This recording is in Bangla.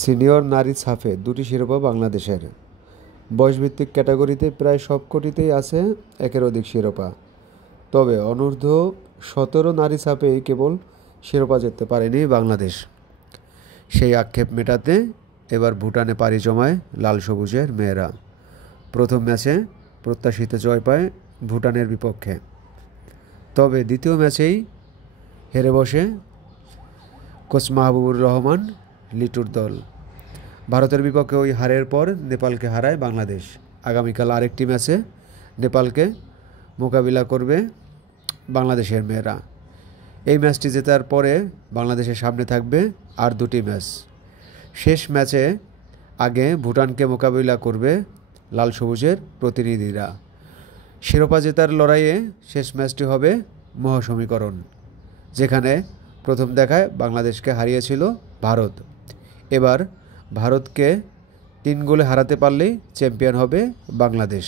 সিনিয়র নারী সাফে দুটি শিরোপা বাংলাদেশের। বয়সভিত্তিক ক্যাটাগরিতে প্রায় সবকটিতেই আছে একের অধিক শিরোপা। তবে অনূর্ধ্ব-17 নারী সাফেই কেবল শিরোপা জিততে পারেনি বাংলাদেশ। সেই আক্ষেপ মেটাতে এবার ভুটানে পাড়ি জমায় লাল সবুজের মেয়েরা। প্রথম ম্যাচে প্রত্যাশিত জয় পায় ভুটানের বিপক্ষে। তবে দ্বিতীয় ম্যাচেই হেরে বসে কোচ মাহবুবুর রহমান লিটুর দল। ভারতের বিপক্ষে ওই হারের পর নেপালকে হারায় বাংলাদেশ। আগামীকাল আরেকটি ম্যাচে নেপালকে মোকাবিলা করবে বাংলাদেশের মেয়েরা। এই ম্যাচটি জেতার পরে বাংলাদেশের সামনে থাকবে আর দুটি ম্যাচ। শেষ ম্যাচে আগে ভুটানকে মোকাবিলা করবে লাল সবুজের প্রতিনিধিরা। শিরোপা জেতার লড়াইয়ে শেষ ম্যাচটি হবে মহাসমীকরণ, যেখানে প্রথম দেখায় বাংলাদেশকে হারিয়েছিল ভারত। এবার ভারতকে 3 গোলে হারাতে পারলেই চ্যাম্পিয়ন হবে বাংলাদেশ।